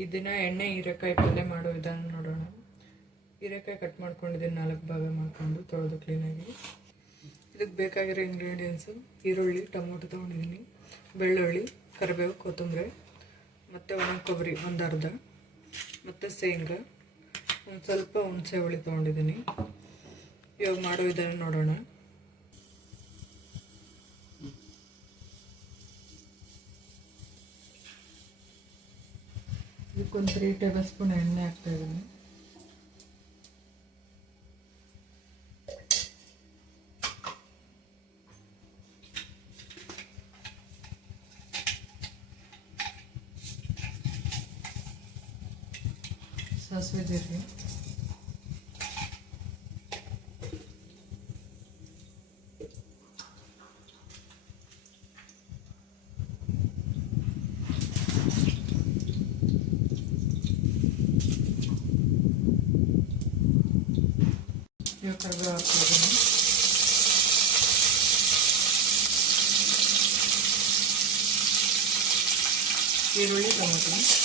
ಈ ದಿನ ಎಣ್ಣೆ ಹೀರೆಕಾಯಿ ಪಲ್ಯ ಮಾಡೋ ವಿಧಾನ ನೋಡೋಣ. ಹೀರೆಕಾಯಿ ಕಟ್ ಮಾಡ್ಕೊಂಡಿದ್ದೀನಿ ನಾಲ್ಕು ಭಾಗ ಮಾಡ್ಕೊಂಡು ತೊಳೆದು ಕ್ಲೀನಾಗಿ ಇದಕ್ಕೆ ಬೇಕಾಗಿರೋ ಇಂಗ್ರೀಡಿಯೆಂಟ್ಸು ಈರುಳ್ಳಿ, ಟೊಮೊಟೊ ತೊಗೊಂಡಿದ್ದೀನಿ, ಬೆಳ್ಳುಳ್ಳಿ, ಕರಿಬೇವು, ಕೊತ್ತಂಬರಿ, ಮತ್ತು ಒಣ ಕೊಬ್ಬರಿ, ಒಂದು ಅರ್ಧ, ಮತ್ತು ಶೇಂಗಾ, ಒಂದು ಸ್ವಲ್ಪ ಹುಣಸೆ ಹುಳಿ ತೊಗೊಂಡಿದ್ದೀನಿ. ಇವಾಗ ಮಾಡೋ ವಿಧಾನ ನೋಡೋಣ. ಇದಕ್ಕೊಂದು ತ್ರೀ ಟೇಬಲ್ ಸ್ಪೂನ್ ಎಣ್ಣೆ ಹಾಕ್ತಾ ಇದ್ದೀನಿ ಸಾಸಿವೆ ಜೀರಿಗೆ ಇವಾಗ ಕರಿಬೇವು ಹಾಕ್ತಿದ್ದೀನಿ ಈರುಳ್ಳಿ ಟೊಮೊಟೊ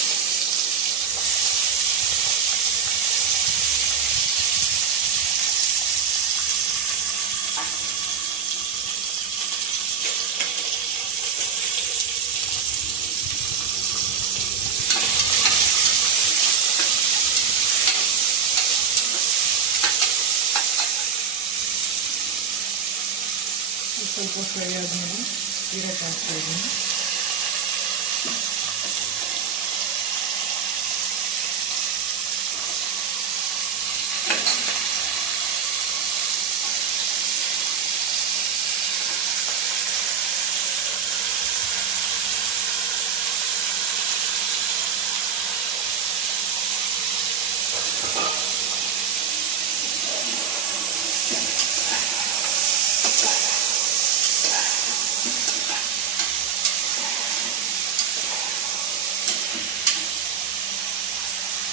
ಸ್ವಲ್ಪ ಫ್ರೈ ಆದಮೇಲೆ ಹೀರೆಕಾಯಿ ಹಾಕ್ತಾ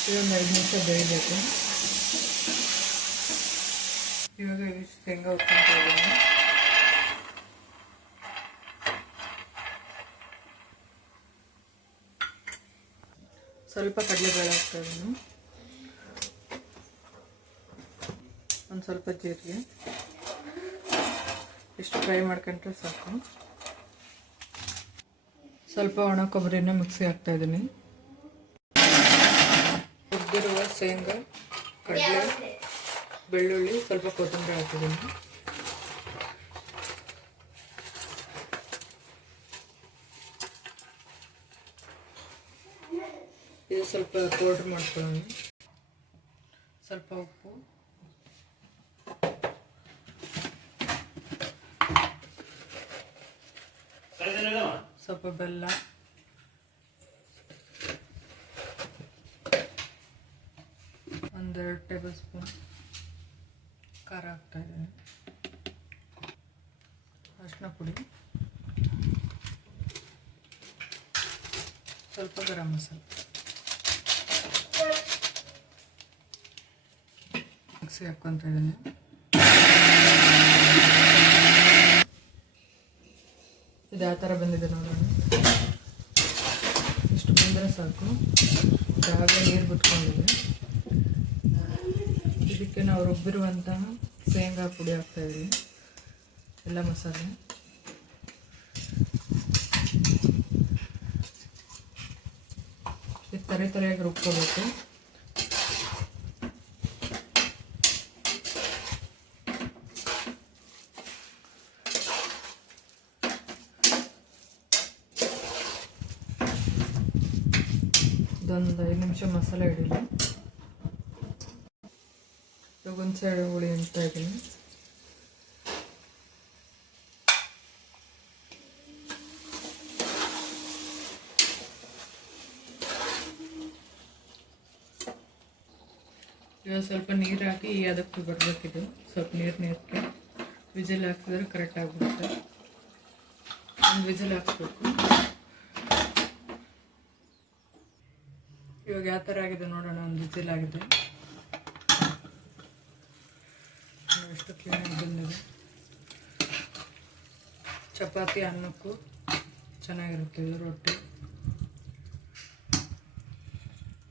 ಇದೊಂದು ಐದು ನಿಮಿಷ ಬೆಳಿಬೇಕು ಇವಾಗ ಇಷ್ಟು ಶೇಂಗಾ ಇದ್ದೀನಿ. ಸ್ವಲ್ಪ ಕಡಲೆಬೇಳೆ ಇದ್ದೀನಿ. ಒಂದು ಸ್ವಲ್ಪ ಜೀರಿಗೆ. ಇಷ್ಟು ಫ್ರೈ ಮಾಡ್ಕೊಂಡ್ರೆ ಸಾಕು. ಸ್ವಲ್ಪ ಒಣ ಕೊಬ್ಬರಿನ ಮಿಕ್ಸಿ ಹಾಕ್ತಾ ಹುರಿದಿರುವ ಶೇಂಗಾ, ಕಡಲೆ, ಬೆಳ್ಳುಳ್ಳಿ, ಸ್ವಲ್ಪ ಕೊತ್ತಂಬರಿ ಹಾಕಿದ್ದೀನಿ. ಇದು ಸ್ವಲ್ಪ ಪೌಡ್ರ್ ಮಾಡ್ಕೊಳ್ಳೋಣ. ಸ್ವಲ್ಪ ಉಪ್ಪು. ಸ್ವಲ್ಪ ಬೆಲ್ಲ. ಒಂದೆರಡು ಟೇಬಲ್ ಸ್ಪೂನ್ ಖಾರ ಹಾಕ್ತಾ ಇದ್ದೀನಿ ಅರಿಶಿನ ಪುಡಿ. ಸ್ವಲ್ಪ ಗರಂ ಮಸಾಲೆ. ಮಿಕ್ಸಿ ಹಾಕ್ಕೊತಾ ಇದ್ದೀನಿ. ಇದು ಯಾವ ಥರ ಬಂದಿದೆ ನೋಡೋಣ. ಇಷ್ಟು ಬಂದರೆ ಸಾಕು. ಜಾಗ ನೀರು ಬಿಟ್ಕೊಂಡಿದೆ ಇದಕ್ಕೆ ನಾವು ರುಬ್ಬಿರುವಂತಹ ಶೇಂಗಾ ಪುಡಿ ಹಾಕ್ತಾ ಇದ್ದೀವಿ. ಎಲ್ಲ ಮಸಾಲೆ. ಇದು ತರೆ ತರೆಯಾಗಿ ರುಬ್ಕೋಬೇಕು. ಇದೊಂದು ಐದು ನಿಮಿಷ ಮಸಾಲೆ ಹಿಡಿಲಿ ಒಂದು ಹುಳಿ ಅಂತ ಇದ್ದೀನಿ. ಇವಾಗ ಸ್ವಲ್ಪ ನೀರು ಹಾಕಿ ಅದಕ್ಕೆ ಬರಬೇಕಿದು ಸ್ವಲ್ಪ ನೀರು ನೀರಿಗೆ. ವಿಜಲ್ ಹಾಕಿದ್ರೆ ಕರೆಕ್ಟ್ ಆಗಿಬಿಡುತ್ತೆ. ಒಂದು ವಿಜಲ್ ಹಾಕ್ಸ್ಬೇಕು. ಇವಾಗ ಯಾವ ಥರ ಆಗಿದೆ ನೋಡೋಣ, ಒಂದು ವಿಜಲ್ ಆಗಿದೆ. ಬಂದಿದೆ ಚಪಾತಿ ಅನ್ನಕ್ಕೂ ಚೆನ್ನಾಗಿರುತ್ತೆ ರೊಟ್ಟಿ.